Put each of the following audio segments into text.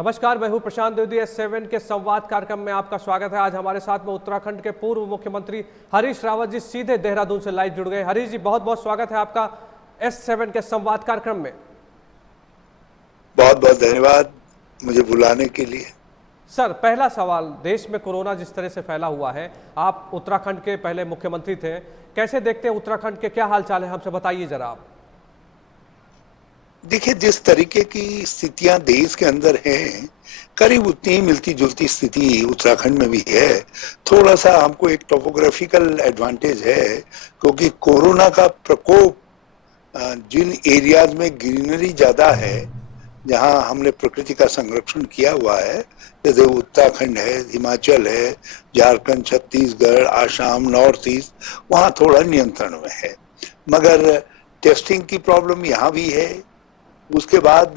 नमस्कार, मैं हूं प्रशांत द्विवेदी। S7 के संवाद कार्यक्रम में आपका स्वागत है। आज हमारे साथ में उत्तराखंड के पूर्व मुख्यमंत्री हरीश रावत जी सीधे देहरादून से लाइव जुड़ गए। हरीश जी, बहुत बहुत स्वागत है आपका S7 के संवाद कार्यक्रम में। बहुत बहुत धन्यवाद मुझे बुलाने के लिए। सर, पहला सवाल, देश में कोरोना जिस तरह से फैला हुआ है, आप उत्तराखंड के पहले मुख्यमंत्री थे, कैसे देखते हैं उत्तराखंड के, क्या हालचाल है, हमसे बताइए जरा आप। देखिए, जिस तरीके की स्थितियां देश के अंदर हैं, करीब उतनी ही मिलती जुलती स्थिति उत्तराखंड में भी है। थोड़ा सा हमको एक टोपोग्राफिकल एडवांटेज है, क्योंकि कोरोना का प्रकोप जिन एरियाज में ग्रीनरी ज्यादा है, जहां हमने प्रकृति का संरक्षण किया हुआ है, जैसे उत्तराखंड है, हिमाचल है, झारखंड, छत्तीसगढ़, आसाम, नॉर्थ ईस्ट, वहां थोड़ा नियंत्रण में है। मगर टेस्टिंग की प्रॉब्लम यहाँ भी है। उसके बाद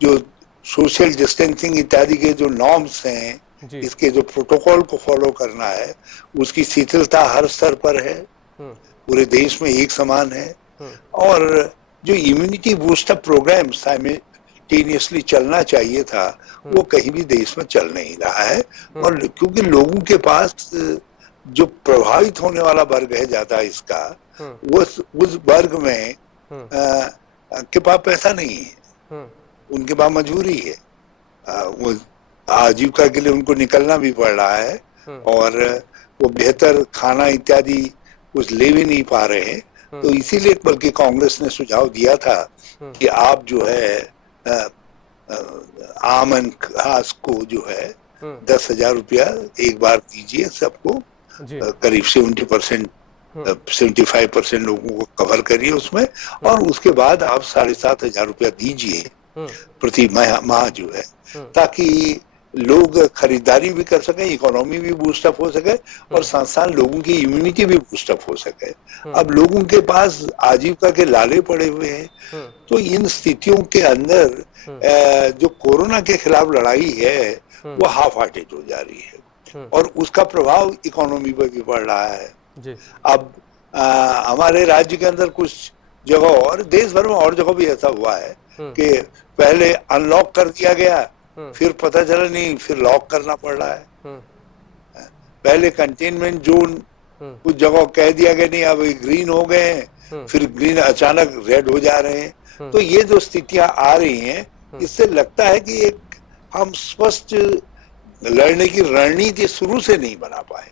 जो सोशल डिस्टेंसिंग इत्यादि के जो नॉर्म्स हैं, इसके जो प्रोटोकॉल को फॉलो करना है, उसकी शिथिलता हर स्तर पर है, पूरे देश में एक समान है। और जो इम्यूनिटी बूस्टर प्रोग्राम साइमल्टेनियसली चलना चाहिए था, वो कहीं भी देश में चल नहीं रहा है। और क्योंकि लोगों के पास जो प्रभावित होने वाला वर्ग है ज्यादा इसका, वो उस वर्ग में के पास पैसा नहीं है, उनके पास मजबूरी है, वो आजीविका के लिए उनको निकलना भी पड़ रहा है, और वो बेहतर खाना इत्यादि कुछ ले भी नहीं पा रहे हैं। तो इसीलिए बल्कि कांग्रेस ने सुझाव दिया था कि आप जो है आम खास को जो है 10,000 रुपया एक बार दीजिए सबको, करीब 75% लोगों को कवर करिए उसमें, और उसके बाद आप 7,500 रुपया दीजिए प्रति माह जो है, ताकि लोग खरीदारी भी कर सके, इकोनॉमी भी बूस्टअप हो सके, और साथ साथ लोगों की इम्यूनिटी भी बूस्टअप हो सके। अब लोगों के पास आजीविका के लाले पड़े हुए हैं, तो इन स्थितियों के अंदर जो कोरोना के खिलाफ लड़ाई है वो हाफ हार्टेड हो जा रही है, और उसका प्रभाव इकोनॉमी पर भी पड़ रहा है। अब हमारे राज्य के अंदर कुछ जगह और देश भर में और जगह भी ऐसा हुआ है कि पहले अनलॉक कर दिया गया, फिर पता चला नहीं, फिर लॉक करना पड़ रहा है। पहले कंटेनमेंट जोन कुछ जगह कह दिया गया, नहीं अब ग्रीन हो गए हैं, फिर ग्रीन अचानक रेड हो जा रहे हैं। तो ये जो स्थितियां आ रही हैं, इससे लगता है कि एक हम स्पष्ट लड़ने की रणनीति शुरू से नहीं बना पाए।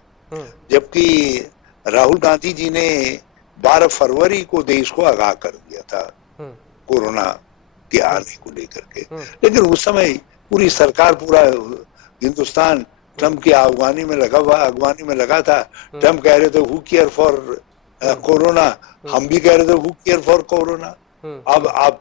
जबकि राहुल गांधी जी ने 12 फरवरी को देश को आगाह कर दिया था कोरोना के आने को लेकर के, लेकिन उस समय पूरी सरकार, पूरा हिंदुस्तान ट्रम्प की अगवानी में लगा था। ट्रम्प कह रहे थे हु केयर फॉर कोरोना, हम भी कह रहे थे हु केयर फॉर कोरोना। अब आप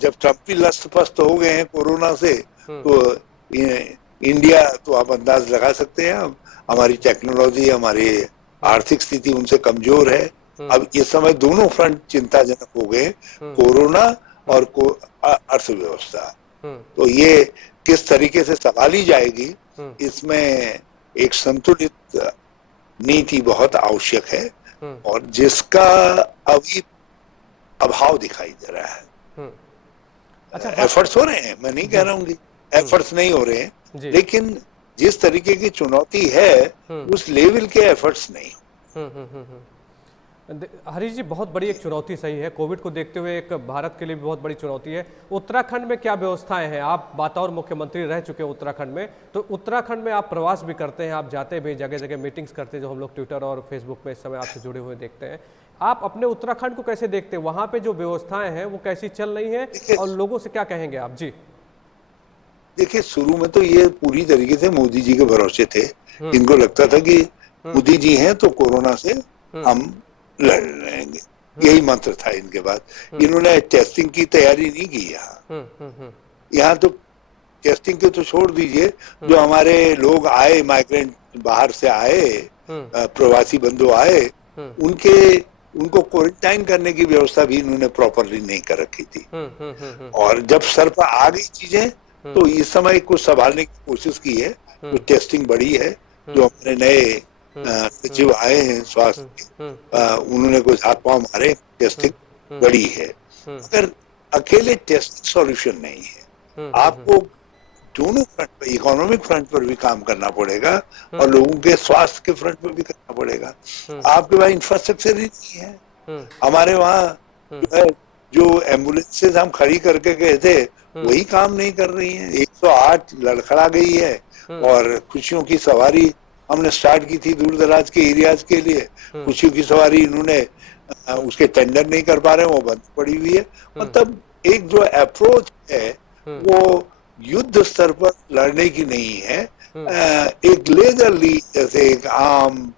जब ट्रम्प भी लस्त पस्त हो गए हैं कोरोना से, तो इंडिया, तो आप अंदाज लगा सकते हैं, हमारी टेक्नोलॉजी, हमारी आर्थिक स्थिति उनसे कमजोर है। अब इस समय दोनों फ्रंट चिंताजनक हो गए, कोरोना और अर्थव्यवस्था। तो ये किस तरीके से संभाली जाएगी, इसमें एक संतुलित नीति बहुत आवश्यक है, और जिसका अभी अभाव दिखाई दे रहा है। अच्छा, एफर्ट्स हो रहे हैं, मैं नहीं कह रहा हूँ कि एफर्ट्स नहीं हो रहे हैं, लेकिन जिस तरीके की चुनौती है उस लेवल के एफर्ट्स नहीं। हरीश जी, बहुत बड़ी एक चुनौती सही है, कोविड को देखते हुए एक भारत के लिए भी बहुत बड़ी चुनौती है। उत्तराखंड में क्या व्यवस्थाएं हैं? आप बतौर मुख्यमंत्री रह चुके हैं उत्तराखंड में, तो उत्तराखंड में आप प्रवास भी करते हैं, आप जाते भी जगह जगह मीटिंग्स करते हैं, जो हम लोग ट्विटर और फेसबुक पे इस समय आपसे जुड़े हुए देखते हैं। आप अपने उत्तराखंड को कैसे देखते हैं? वहाँ पे जो व्यवस्थाएं हैं वो कैसी चल रही है, और लोगों से क्या कहेंगे आप? जी देखिए, शुरू में तो ये पूरी तरीके से मोदी जी के भरोसे थे। इनको लगता था कि मोदी जी हैं तो कोरोना से हम लड़ लेंगे, यही मंत्र था इनके पास। इन्होंने टेस्टिंग की तैयारी नहीं की यहाँ तो टेस्टिंग के तो छोड़ दीजिए, जो हमारे लोग आए, माइग्रेंट बाहर से आए, प्रवासी बंधु आए, उनको क्वारंटाइन करने की व्यवस्था भी इन्होंने प्रॉपरली नहीं कर रखी थी। और जब सर पर आ गई चीजें, तो इस समय कुछ संभालने की कोशिश की है, तो टेस्टिंग बढ़ी है। जो हमारे नए सचिव आए हैं स्वास्थ्य, उन्होंने कुछ हाथ पांव मारे, टेस्टिंग बढ़ी है, मगर अकेले टेस्ट सॉल्यूशन नहीं है। आपको दोनों फ्रंट पर, इकोनॉमिक फ्रंट पर भी काम करना पड़ेगा और लोगों के स्वास्थ्य के फ्रंट पर भी करना पड़ेगा। आपके पास इंफ्रास्ट्रक्चर ही नहीं है। हमारे वहाँ जो है, जो एम्बुलेंसेज हम खड़ी करके गए थे वही काम नहीं कर रही हैं। 108 लड़खड़ा गई है और खुशियों की सवारी हमने स्टार्ट की थी दूर दराज के एरियाज के लिए। खुशियों की सवारी इन्होंने उसके टेंडर नहीं कर पा रहे, वो बंद पड़ी हुई है। मतलब एक जो अप्रोच है वो युद्ध स्तर पर लड़ने की नहीं है, एक लेजरली जैसे एक आम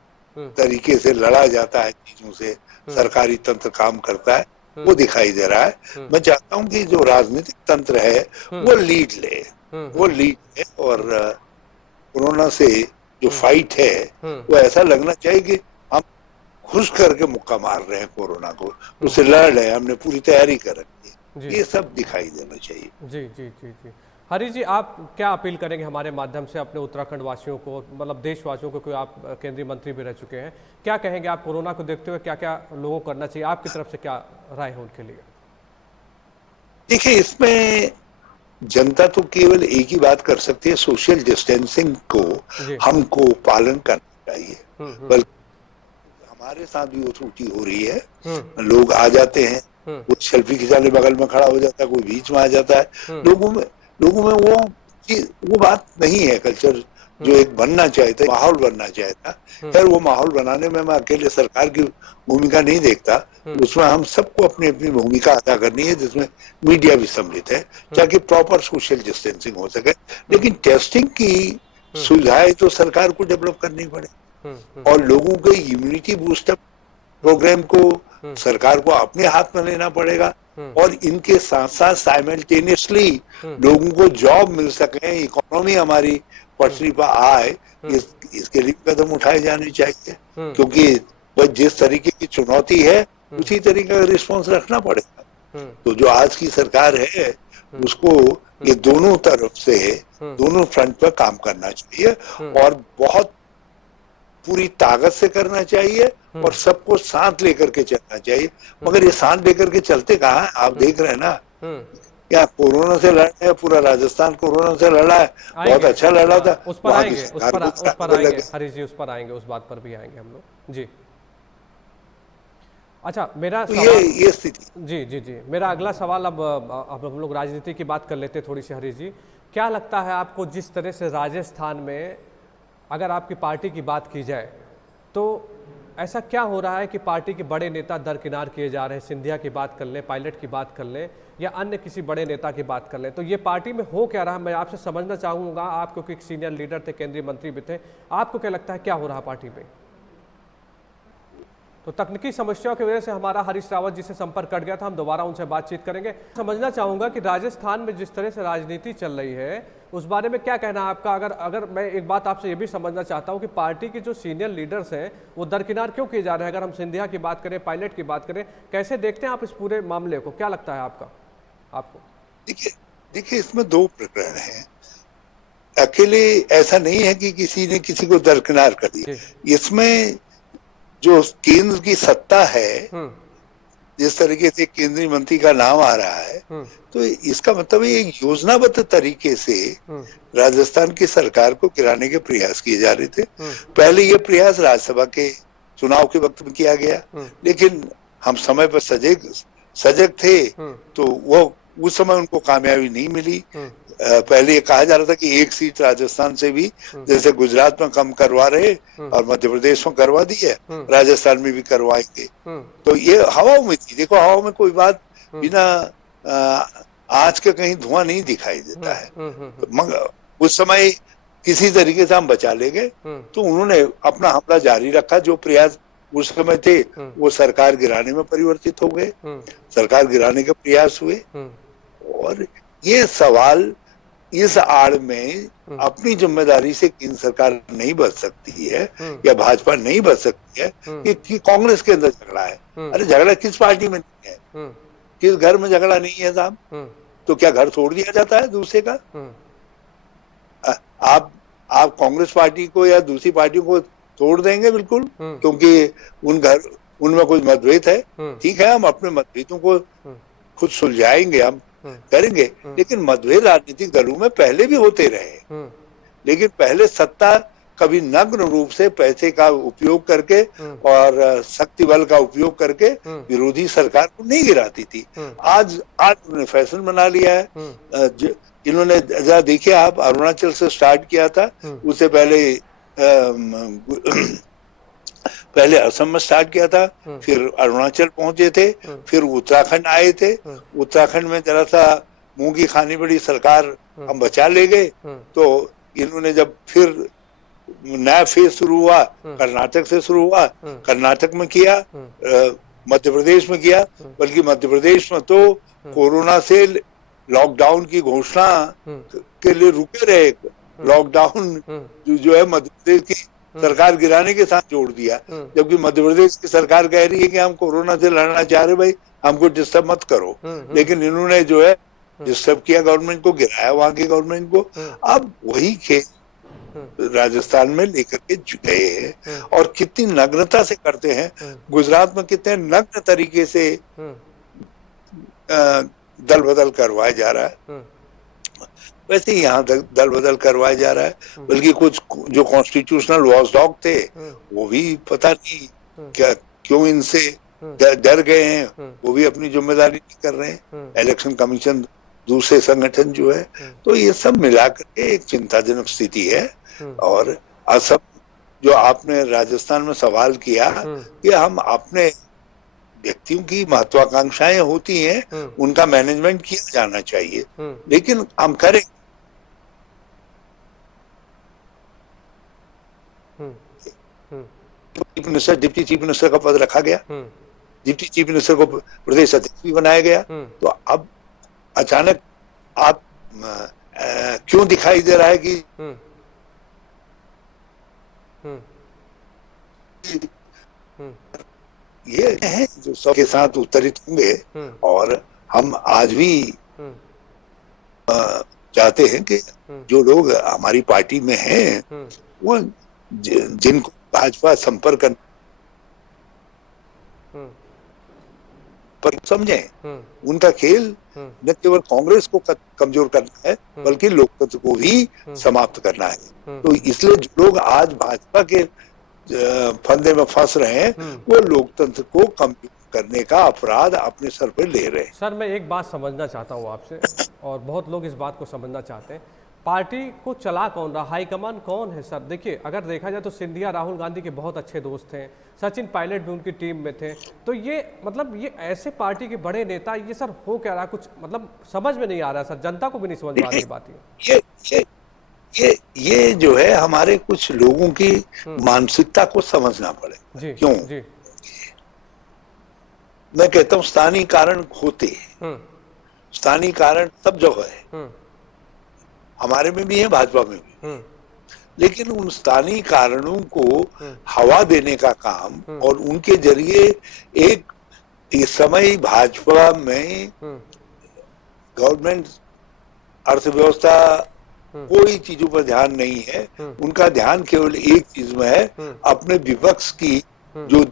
तरीके से लड़ा जाता है चीजों से, सरकारी तंत्र काम करता है, वो दिखाई दे रहा है। मैं चाहता हूं कि जो राजनीतिक तंत्र है वो लीड ले, और कोरोना से जो फाइट है वो ऐसा लगना चाहिए कि हम खुश करके मुक्का मार रहे हैं कोरोना को, उससे लड़ रहे हैं, हमने पूरी तैयारी कर रखी है। ये सब दिखाई देना चाहिए। जी जी जी जी। हरीश जी, आप क्या अपील करेंगे हमारे माध्यम से अपने उत्तराखंड वासियों को, मतलब देशवासियों को, कोई आप केंद्रीय मंत्री भी रह चुके हैं, क्या कहेंगे आप कोरोना को देखते हुए क्या क्या लोगों को करना चाहिए, आपकी तरफ से क्या राय है उनके लिए? देखिए, इसमें जनता तो केवल एक ही बात कर सकती है, सोशल डिस्टेंसिंग को हमको पालन करना चाहिए। बल्कि हमारे साथ भी वो त्रुटि हो रही है, लोग आ जाते हैं, वो सेल्फी खिंचाने बगल में खड़ा हो जाता है, कोई बीच में आ जाता है। लोगों में वो बात नहीं है, कल्चर जो एक बनना चाहता है, माहौल बनना चाहता। खैर वो माहौल बनाने में मैं अकेले सरकार की भूमिका नहीं देखता, उसमें हम सबको अपनी अपनी भूमिका अदा करनी है, जिसमें मीडिया भी सम्मिलित है, ताकि प्रॉपर सोशल डिस्टेंसिंग हो सके। लेकिन टेस्टिंग की सुविधाएं तो सरकार को डेवलप करनी पड़े, और लोगों के इम्यूनिटी बूस्टअप प्रोग्राम को सरकार को अपने हाथ में लेना पड़ेगा, और इनके साथ साथ साइमल्टेनियसली लोगों को जॉब मिल सके, इकोनॉमी हमारी पटरी पर आए, इसके लिए कदम उठाए जाने चाहिए। क्योंकि वह जिस तरीके की चुनौती है उसी तरीके का रिस्पॉन्स रखना पड़ेगा। तो जो आज की सरकार है उसको ये दोनों तरफ से, दोनों फ्रंट पर काम करना चाहिए, और बहुत पूरी ताकत से करना चाहिए, और सबको साथ लेकर के चलना चाहिए। मगर ये साथ लेकर के चलते कहाँ है? आप देख रहे हैं ना, क्या कोरोना से लड़ रहे हैं, पूरा राजस्थान कोरोना से लड़ा है, बहुत अच्छा लड़ा था। उस पर आएंगे हरीश जी, उस पर आएंगे, उस बात पर भी आएंगे हम लोग जी। अच्छा, मेरा तो ये स्थिति। जी जी जी, मेरा अगला सवाल, अब हम लोग राजनीति की बात कर लेते हैं थोड़ी सी। हरीश जी, क्या लगता है आपको, जिस तरह से राजस्थान में अगर आपकी पार्टी की बात की जाए तो ऐसा क्या हो रहा है कि पार्टी के बड़े नेता दरकिनार किए जा रहे हैं? सिंधिया की बात कर लें, पायलट की बात कर लें, या अन्य किसी बड़े नेता की बात कर लें, तो ये पार्टी में हो क्या रहा है? मैं आपसे समझना चाहूँगा, आप क्योंकि एक सीनियर लीडर थे, केंद्रीय मंत्री भी थे, आपको क्या लगता है क्या हो रहा है पार्टी में? तो तकनीकी समस्याओं की वजह से हमारा हरीश रावत जी से संपर्क कट गया था, हम दोबारा उनसे बातचीत करेंगे। समझना चाहूँगा कि राजस्थान में जिस तरह से राजनीति चल रही है उस बारे में क्या कहना है आपका? अगर मैं एक बात आपसे ये भी समझना चाहता हूँ कि पार्टी के जो सीनियर लीडर्स हैं वो दरकिनार क्यों किए जा रहे हैं? अगर हम सिंधिया की बात करें, पायलट की बात करें, कैसे देखते हैं आप इस पूरे मामले को? क्या लगता है आपको? देखिए, इसमें दो प्रकरण हैं। अकेले ऐसा नहीं है कि किसी ने किसी को दरकिनार कर दिया। इसमें जो केंद्र की सत्ता है, जिस तरीके से केंद्रीय मंत्री का नाम आ रहा है, तो इसका मतलब एक योजनाबद्ध तरीके से राजस्थान की सरकार को गिराने के प्रयास किए जा रहे थे। पहले ये प्रयास राज्यसभा के चुनाव के वक्त में किया गया, लेकिन हम समय पर सजग थे, तो वो उस समय उनको कामयाबी नहीं मिली। पहले ये कहा जा रहा था कि एक सीट राजस्थान से भी, जैसे गुजरात में कम करवा रहे और मध्य प्रदेश में करवा दी है, राजस्थान में भी करवाएंगे। तो ये हवा में थी। देखो, हवा में कोई बात बिना आँच के कहीं धुआं नहीं दिखाई देता है। मगर उस समय किसी तरीके से हम बचा ले गए, तो उन्होंने अपना हमला जारी रखा। जो प्रयास उस समय थे वो सरकार गिराने में परिवर्तित हो गए, सरकार गिराने के प्रयास हुए। और ये सवाल, इस आड़ में अपनी जिम्मेदारी से केंद्र सरकार नहीं बच सकती है, या भाजपा नहीं बच सकती है कि कांग्रेस के अंदर झगड़ा है। अरे झगड़ा किस पार्टी में नहीं है? किस घर में झगड़ा नहीं है साहब? तो क्या घर तोड़ दिया जाता है दूसरे का? आप कांग्रेस पार्टी को या दूसरी पार्टी को तोड़ देंगे? बिल्कुल, क्योंकि उनमें कोई मतभेद है। ठीक है, हम अपने मतभेदों को खुद सुलझाएंगे, हम करेंगे। लेकिन मतभेद राजनीतिक दलों में पहले भी होते रहे, लेकिन पहले सत्ता कभी नग्न रूप से पैसे का उपयोग करके और शक्ति बल का उपयोग करके विरोधी सरकार को नहीं गिराती थी। आज उन्होंने फैशन बना लिया है। इन्होंने जरा देखिए, आप अरुणाचल से स्टार्ट किया था, उससे पहले असम में स्टार्ट किया था, फिर अरुणाचल पहुंचे थे, फिर उत्तराखंड आए थे। उत्तराखंड में जरा सा मुंह की खानी पड़ी, सरकार हम बचा ले गए। तो इन्होंने जब फिर नया फेज शुरू हुआ, कर्नाटक से शुरू हुआ, कर्नाटक में किया, मध्य प्रदेश में किया। बल्कि मध्य प्रदेश में तो कोरोना से लॉकडाउन की घोषणा के लिए रुके रहे। लॉकडाउन जो है मध्य प्रदेश की सरकार गिराने के साथ जोड़ दिया, जबकि मध्य प्रदेश की सरकार कह रही है कि हम कोरोना से लड़ना चाह रहे, भाई हमको डिस्टर्ब मत करो। लेकिन इन्होंने जो है डिस्टर्ब किया गवर्नमेंट को, गिराया वहां की गवर्नमेंट को। अब वही खेल राजस्थान में लेकर के गए हैं, और कितनी नग्नता से करते हैं। गुजरात में कितने नग्न तरीके से दल बदल करवाया जा रहा है, वैसे ही यहाँ दल बदल करवाया जा रहा है। बल्कि कुछ जो कॉन्स्टिट्यूशनल वॉचडॉग थे, वो भी पता नहीं क्या क्यों इनसे डर गए हैं, वो भी अपनी जिम्मेदारी नहीं कर रहे हैं। इलेक्शन कमीशन, दूसरे संगठन जो है, तो ये सब मिलाकर के एक चिंताजनक स्थिति है। और असम, जो आपने राजस्थान में सवाल किया कि हम अपने व्यक्तियों की महत्वाकांक्षाएं होती हैं, उनका मैनेजमेंट किया जाना चाहिए, लेकिन हम करें। डिप्टी चीफ मिनिस्टर का पद रखा गया, डिप्टी चीफ मिनिस्टर को प्रदेश अध्यक्ष भी बनाया गया। तो अब अचानक आप क्यों दिखाई दे रहा है कि ये हैं जो सबके साथ उत्तरित होंगे। और हम आज भी चाहते हैं कि जो लोग हमारी पार्टी में हैं, वो जिनको भाजपा संपर्क पर समझें, उनका खेल न केवल कांग्रेस को कमजोर करना है, बल्कि लोकतंत्र को भी समाप्त करना है। तो इसलिए जो लोग आज भाजपा के फंदे में फंस रहे हैं, वो लोकतंत्र को कमजोर करने का अपराध अपने सर पे ले रहे हैं। सर, मैं एक बात समझना चाहता हूँ आपसे, और बहुत लोग इस बात को समझना चाहते हैं, पार्टी को चला कौन रहा, हाईकमान कौन है? सर देखिए, अगर देखा जाए तो सिंधिया राहुल गांधी के बहुत अच्छे दोस्त हैं, सचिन पायलट भी उनकी टीम में थे। तो ये मतलब ये ऐसे पार्टी के बड़े नेता, ये सर हो क्या रहा, कुछ मतलब समझ में नहीं आ रहा सर, जनता को भी नहीं समझ में आ रही बात ये जो है, हमारे कुछ लोगों की मानसिकता को समझना पड़ेगा। क्यों? मैं कहता हूं स्थानीय कारण होते हैं, स्थानीय कारण सब जगह है, हमारे में भी है, भाजपा में भी। लेकिन उन स्थानीय कारणों को हवा देने का काम, और उनके जरिए एक इस समय भाजपा में गवर्नमेंट, अर्थव्यवस्था, कोई चीजों पर ध्यान नहीं है। उनका ध्यान केवल एक चीज में है, अपने विपक्ष की जो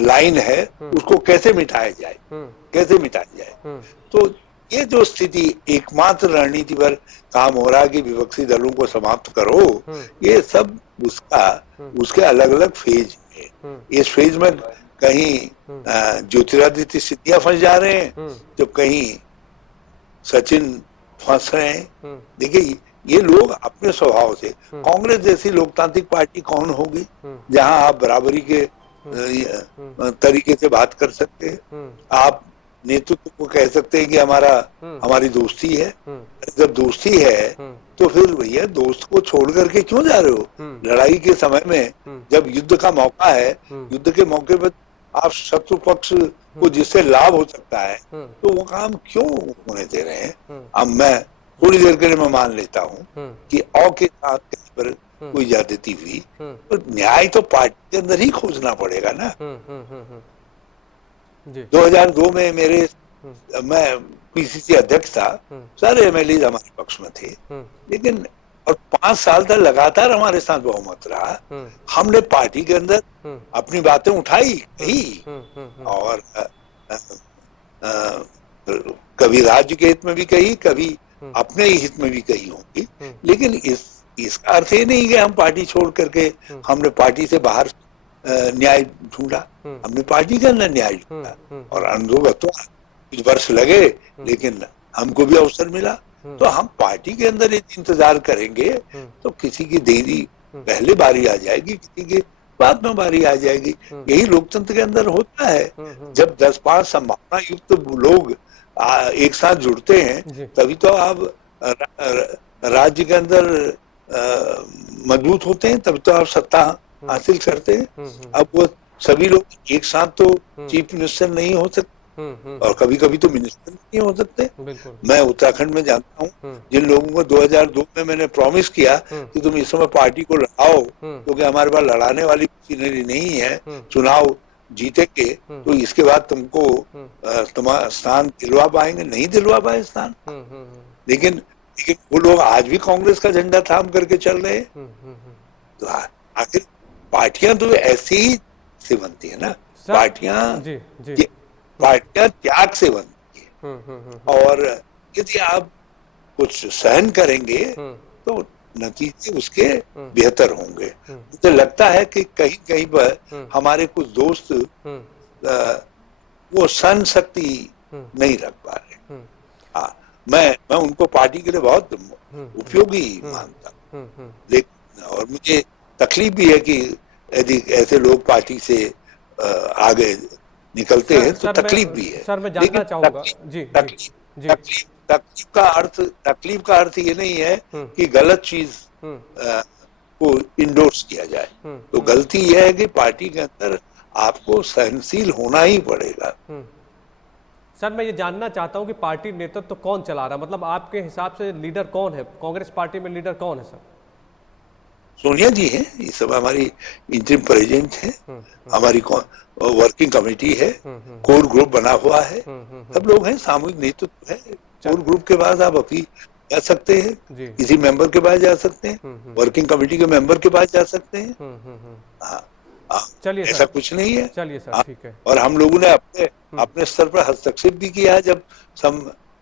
लाइन है उसको कैसे मिटाया जाए, कैसे मिटाया जाए। तो ये जो स्थिति, एकमात्र रणनीति पर काम हो रहा है कि विपक्षी दलों को समाप्त करो, ये सब उसके अलग अलग फेज है। इस फेज में कहीं ज्योतिरादित्य सिंधिया फंस जा रहे हैं, तो कहीं सचिन फंस रहे हैं। देखिए, ये लोग अपने स्वभाव से, कांग्रेस जैसी लोकतांत्रिक पार्टी कौन होगी जहां आप बराबरी के तरीके से बात कर सकते हैं, आप नेतृत्व को कह सकते हैं कि हमारी दोस्ती है। जब दोस्ती है तो फिर भैया दोस्त को छोड़ करके क्यों जा रहे हो? लड़ाई के समय में जब युद्ध का मौका है, युद्ध के मौके पर आप शत्रु पक्ष को जिससे लाभ हो सकता है, तो वो काम क्यों होने दे रहे हैं? अब मैं थोड़ी देर के लिए मैं मान लेता हूँ कि औ के साथ कहीं पर कोई ज्यादती हुई, तो न्याय तो पार्टी के अंदर ही खोजना पड़ेगा ना। 2002 में मैं पीसीसी अध्यक्ष था, सारे एमएलए हमारे पक्ष में थे, लेकिन और 5 साल तक लगातार हमारे साथ बहुमत रहा। हमने पार्टी के अंदर अपनी बातें उठाई, कही, और कभी राज्य के हित में भी कही, कभी अपने ही हित में भी कही होंगी। लेकिन इसका अर्थ ये नहीं कि हम पार्टी छोड़ करके हमने पार्टी से बाहर न्याय ढूंढा। हमने पार्टी के अंदर न्याय ढूंढा और अनुभव तो कुछ वर्ष लगे, लेकिन हमको भी अवसर मिला। तो हम पार्टी के अंदर इंतजार करेंगे तो किसी की देरी पहले बारी आ जाएगी, किसी की बाद में बारी आ जाएगी। यही लोकतंत्र के अंदर होता है। जब 10-5 संभावना युक्त लोग एक साथ जुड़ते हैं तभी तो आप राज्य के अंदर मजबूत होते हैं, तभी तो आप सत्ता हासिल करते हैं। अब वो सभी लोग एक साथ तो चीफ मिनिस्टर नहीं हो सकते और कभी कभी तो मिनिस्टर नहीं हो सकते। मैं उत्तराखंड में जानता हूँ जिन लोगों को 2002 में मैंने प्रॉमिस किया कि तुम इस समय पार्टी को लड़ाओ, क्योंकि हमारे पास लड़ाने वाली मशीनरी नहीं है, चुनाव जीतेंगे तो इसके बाद तुमको तुम्हारा स्थान दिलवा पाएंगे, नहीं दिलवा पाए स्थान। लेकिन वो लोग आज भी कांग्रेस का झंडा थाम करके चल रहे हैं। तो आखिर पार्टियां तो ऐसे ही से बनती है ना, पार्टियां त्याग से बनती है। और यदि आप कुछ सहन करेंगे तो नतीजे उसके बेहतर होंगे। मुझे लगता है कि कहीं कहीं पर हमारे कुछ दोस्त वो सहन शक्ति नहीं रख पा रहे। हाँ, मैं उनको पार्टी के लिए बहुत उपयोगी मानता हूँ, लेकिन और मुझे तकलीफ भी है कि यदि ऐसे लोग पार्टी से आगे निकलते हैं तो तकलीफ भी है। सर मैं जानना चाहूंगा तकलीफ का अर्थ ये नहीं है कि गलत चीज को इंडोर्स किया जाए। तो गलती यह है कि पार्टी के अंदर आपको सहनशील होना ही पड़ेगा। सर मैं ये जानना चाहता हूं कि पार्टी नेतृत्व तो कौन चला रहा है, मतलब आपके हिसाब से लीडर कौन है कांग्रेस पार्टी में? लीडर कौन है सर? सोनिया जी है, ये सब हमारी इंटरिम प्रेसिडेंट है, हमारी वर्किंग कमेटी है, कोर ग्रुप बना हुआ है, सब लोग हैं, सामूहिक नेतृत्व है। कोर ग्रुप के बाद आप अभी जा सकते हैं, किसी मेंबर के पास जा सकते हैं, वर्किंग कमेटी के मेंबर के पास जा सकते हैं। चलिए ऐसा कुछ नहीं है। चलिए सर ठीक है। और हम लोगों ने अपने स्तर पर हस्तक्षेप भी किया है जब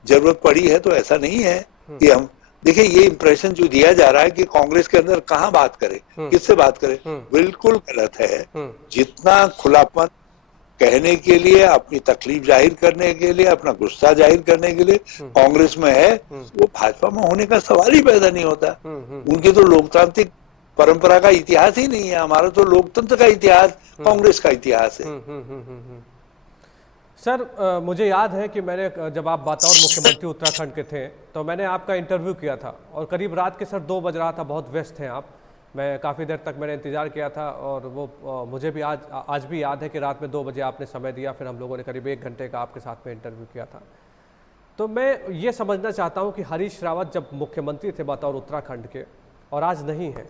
जरूरत पड़ी है। तो ऐसा नहीं है कि हम देखिए, ये इंप्रेशन जो दिया जा रहा है कि कांग्रेस के अंदर कहाँ बात करे, किससे बात करे, बिल्कुल गलत है। जितना खुलापन कहने के लिए, अपनी तकलीफ जाहिर करने के लिए, अपना गुस्सा जाहिर करने के लिए कांग्रेस में है, वो भाजपा में होने का सवाल ही पैदा नहीं होता। उनकी तो लोकतांत्रिक परंपरा का इतिहास ही नहीं है। हमारा तो लोकतंत्र का इतिहास कांग्रेस का इतिहास है। सर मुझे याद है कि मैंने जब आप बतौर मुख्यमंत्री उत्तराखंड के थे तो मैंने आपका इंटरव्यू किया था और करीब रात के सर 2 बज रहा था, बहुत व्यस्त हैं आप। मैं काफ़ी देर तक मैंने इंतज़ार किया था और वो मुझे भी आज भी याद है कि रात में 2 बजे आपने समय दिया, फिर हम लोगों ने करीब 1 घंटे का आपके साथ में इंटरव्यू किया था। तो मैं ये समझना चाहता हूँ कि हरीश रावत जब मुख्यमंत्री थे बतौर उत्तराखंड के और आज नहीं है,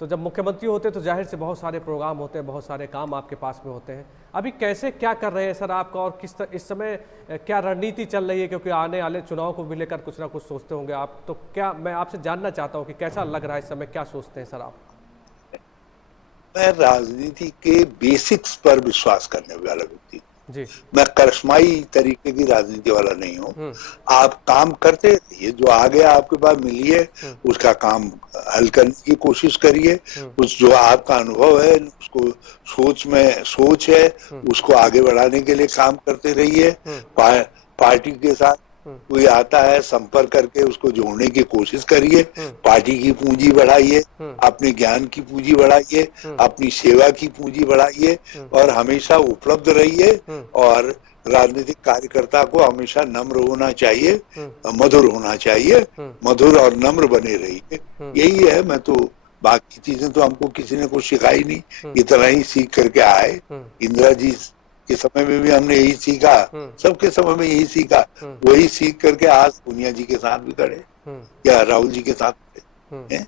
तो जब मुख्यमंत्री होते तो जाहिर से बहुत सारे प्रोग्राम होते हैं, बहुत सारे काम आपके पास में होते हैं। अभी कैसे क्या कर रहे हैं सर आपका, और इस समय क्या रणनीति चल रही है, क्योंकि आने वाले चुनाव को भी लेकर कुछ ना कुछ सोचते होंगे आप, तो क्या मैं आपसे जानना चाहता हूं कि कैसा लग रहा है इस समय, क्या सोचते हैं सर आप? मैं राजनीति के बेसिक्स पर विश्वास करने वाला व्यक्ति जी। मैं करिश्माई तरीके की राजनीति वाला नहीं हूँ। आप काम करते रहिए, जो आ गया आपके पास मिलिए, उसका काम हल करने की कोशिश करिए। उस जो आपका अनुभव है, उसको सोच है, उसको आगे बढ़ाने के लिए काम करते रहिए। पार्टी के साथ कोई आता है, संपर्क करके उसको जोड़ने की कोशिश करिए। पार्टी की पूंजी बढ़ाइए, अपने ज्ञान की पूंजी बढ़ाइए, अपनी सेवा की पूंजी बढ़ाइए और हमेशा उपलब्ध रहिए। और राजनीतिक कार्यकर्ता को हमेशा नम्र होना चाहिए, मधुर होना चाहिए, मधुर और नम्र बने रहिए। यही है। मैं तो बाकी चीजें तो हमको किसी ने कुछ सिखाई नहीं, इतना ही सीख करके आए। इंदिरा जी के समय में भी हमने यही सीखा, सबके समय में यही सीखा, वही सीख करके आज सोनिया जी के साथ भी खड़े या राहुल जी के साथ खड़े हैं।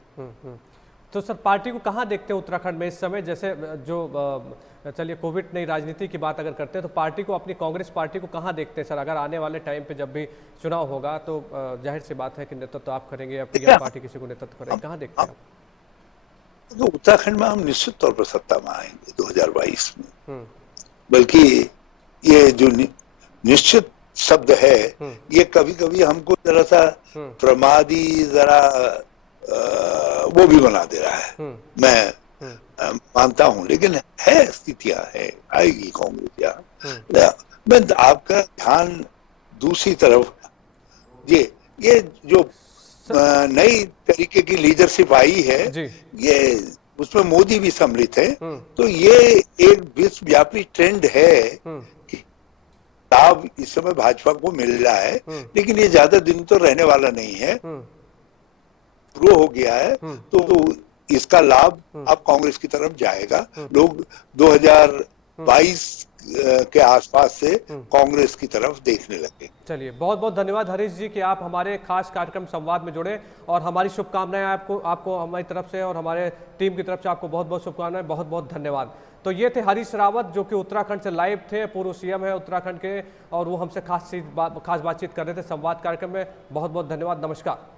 तो सर पार्टी को कहाँ देखते हैं उत्तराखंड में इस समय? जैसे जो चलिए कोविड नई राजनीति की बात अगर करते हैं तो पार्टी को, अपनी कांग्रेस पार्टी को कहाँ देखते हैं सर? अगर आने वाले टाइम पे जब भी चुनाव होगा तो जाहिर सी बात है कि नेतृत्व आप करेंगे या पीएम पार्टी किसी को नेतृत्व करेंगे, कहाँ देखते हैं आप? तो उत्तराखंड में हम निश्चित तौर पर सत्ता में आएंगे 2022 में। बल्कि ये जो निश्चित शब्द है, ये कभी कभी हमको जरा सा प्रमादी, जरा वो भी बना दे रहा है। मैं मानता हूं, लेकिन है, स्थितियां है, आएगी कांग्रेस यहाँ। मैं आपका ध्यान दूसरी तरफ, ये जो नई तरीके की लीडरशिप आई है, ये उसमें मोदी भी सम्मिलित है, तो ये एक विश्वव्यापी ट्रेंड है कि लाभ इस समय भाजपा को मिल रहा है, लेकिन ये ज्यादा दिन तो रहने वाला नहीं है, शुरू हो गया है, तो इसका लाभ अब कांग्रेस की तरफ जाएगा। लोग 2022 के आसपास से कांग्रेस की तरफ देखने लगे। चलिए, बहुत बहुत धन्यवाद हरीश जी कि आप हमारे खास कार्यक्रम संवाद में जुड़े, और हमारी शुभकामनाएं आपको हमारी तरफ से और हमारे टीम की तरफ से आपको बहुत बहुत शुभकामनाएं, बहुत बहुत धन्यवाद। तो ये थे हरीश रावत, जो कि उत्तराखंड से लाइव थे, पूर्व सीएम है उत्तराखंड के, और वो हमसे खास बातचीत कर रहे थे संवाद कार्यक्रम में। बहुत बहुत धन्यवाद, नमस्कार।